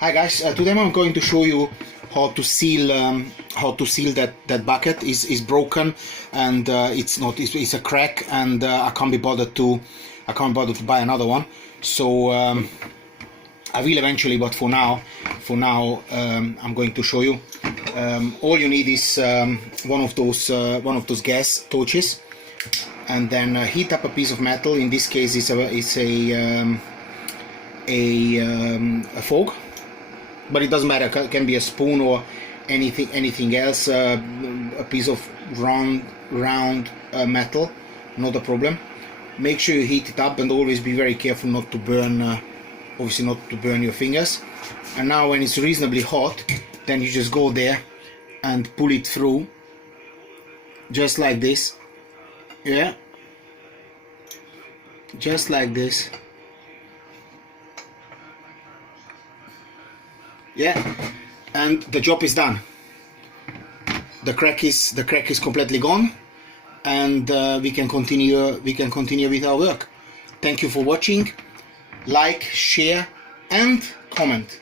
Hi guys, today I'm going to show you how to seal that bucket. Is broken, and it's a crack, and I can't be bothered to buy another one. So I will eventually, but for now I'm going to show you. All you need is one of those gas torches, and then heat up a piece of metal. In this case it's a fork, but it doesn't matter. It can be a spoon or anything else. A piece of round metal, not a problem. Make sure you heat it up, and always be very careful not to burn, obviously not to burn your fingers. And now when it's reasonably hot, then you just go there and pull it through, just like this. Yeah, just like this. Yeah, and the job is done. The crack is completely gone, and we can continue with our work. Thank you for watching. Like, share and comment.